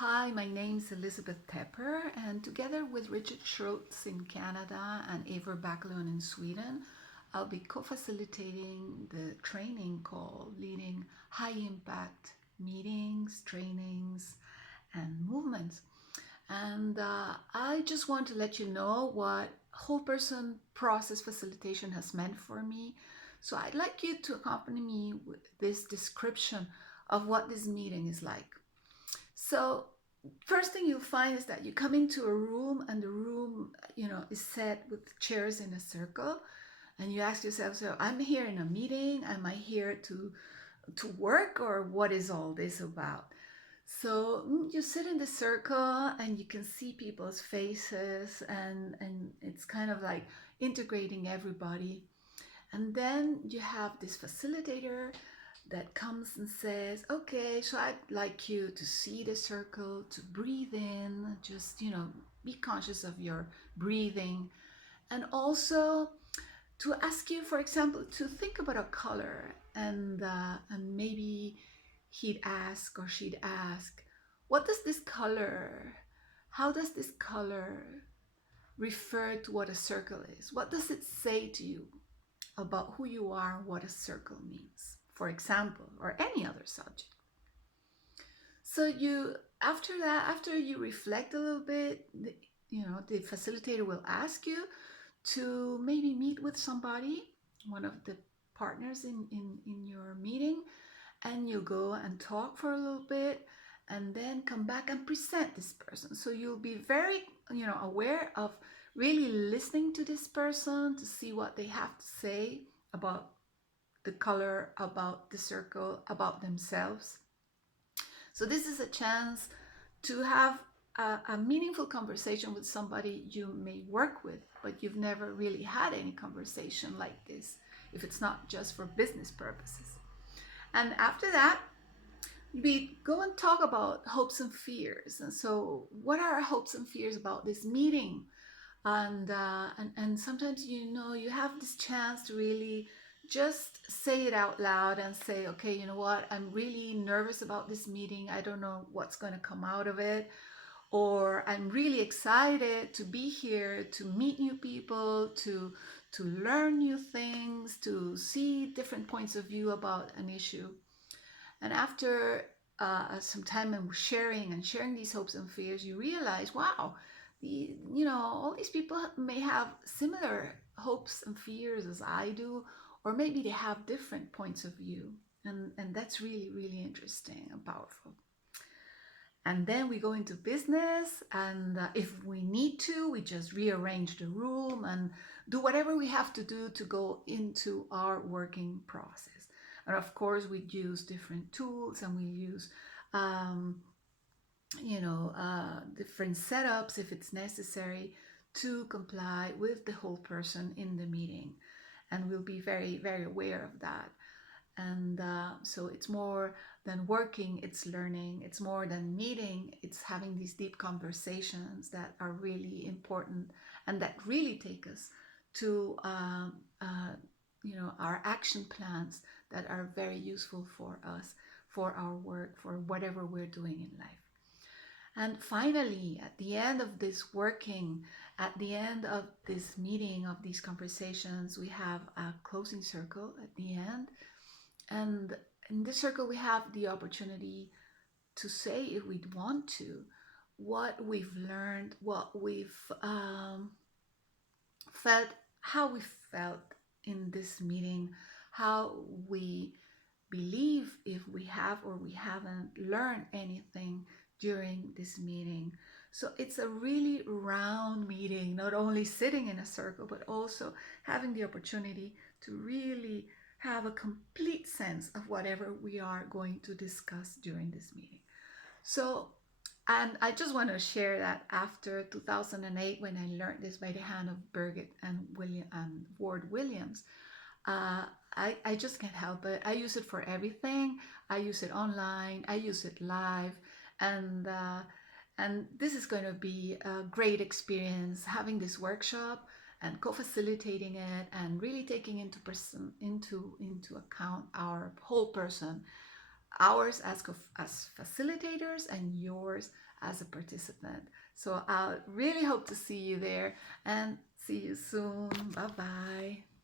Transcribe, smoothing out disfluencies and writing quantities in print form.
Hi, my name is Elizabeth Tepper, and together with Richard Schultz in Canada and Eivor Backlund in Sweden, I'll be co-facilitating the training called Leading High Impact Meetings, Trainings, and Movements. And I just want to let you know what Whole Person Process Facilitation has meant for me. So I'd like you to accompany me with this description of what this meeting is like. So first thing you'll find is that you come into a room and the room, is set with chairs in a circle, and you ask yourself, so I'm here in a meeting, am I here to work, or what is all this about? So you sit in the circle and you can see people's faces, and it's kind of like integrating everybody. And then you have this facilitator that comes and says, okay, so I'd like you to see the circle, to breathe in, just, be conscious of your breathing. And also to ask you, for example, to think about a color, and maybe he'd ask or she'd ask, what does this color, how does this color refer to what a circle is? What does it say to you about who you are and what a circle means, for example, or any other subject? So after you reflect a little bit, the facilitator will ask you to maybe meet with somebody, one of the partners in your meeting, and you go and talk for a little bit and then come back and present this person. So you'll be very, aware of really listening to this person to see what they have to say about the color, about the circle, about themselves. So this is a chance to have a meaningful conversation with somebody you may work with, but you've never really had any conversation like this, if it's not just for business purposes. And after that, we go and talk about hopes and fears. And so, what are our hopes and fears about this meeting? And sometimes, you have this chance to really just say it out loud and say, okay, you know what, I'm really nervous about this meeting, I don't know what's going to come out of it, or I'm really excited to be here, to meet new people, to learn new things, to see different points of view about an issue. And after some time and sharing these hopes and fears, you realize, wow, all these people may have similar hopes and fears as I do, or maybe they have different points of view. And that's really, really interesting and powerful. And then we go into business, and if we need to, we just rearrange the room and do whatever we have to do to go into our working process. And of course, we use different tools, and we use different setups if it's necessary to comply with the whole person in the meeting. And we'll be very, very aware of that. And so it's more than working, it's learning, it's more than meeting, it's having these deep conversations that are really important and that really take us to our action plans that are very useful for us, for our work, for whatever we're doing in life. And finally, at the end of this working, at the end of this meeting, of these conversations, we have a closing circle at the end. And in this circle, we have the opportunity to say, if we want to, what we've learned, what we've felt, how we felt in this meeting, how we believe, if we have or we haven't learned anything during this meeting. So it's a really round meeting, not only sitting in a circle, but also having the opportunity to really have a complete sense of whatever we are going to discuss during this meeting. So, and I just want to share that after 2008, when I learned this by the hand of Birgit and Ward Williams, I just can't help it. I use it for everything. I use it online. I use it live, and this is going to be a great experience, having this workshop and co-facilitating it, and really taking into account our whole person ours as facilitators and yours as a participant. So I really hope to see you there and see you soon. Bye bye.